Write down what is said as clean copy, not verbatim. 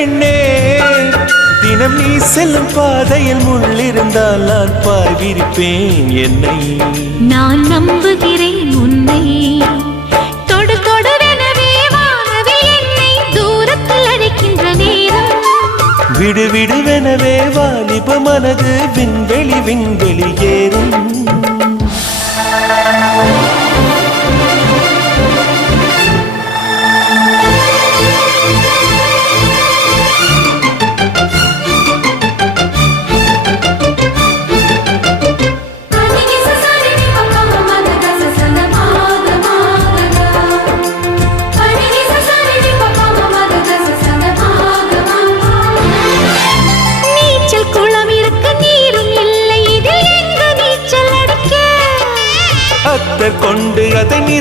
பெண்ணே தினம் நீ செல்லும் பாதையில் முள்ளிருந்தால் நான் பாய் விரிப்பேன் என்னை நான் நம்புகிறேன் உன்னை தொடு தொடுவெனவே வானவில் என்னை தூரத்தில் அழைக்கின்ற நேரம் விடு விடுவெனவே வாலிப மனது விண்வெளி விண்வெளி ஏறும்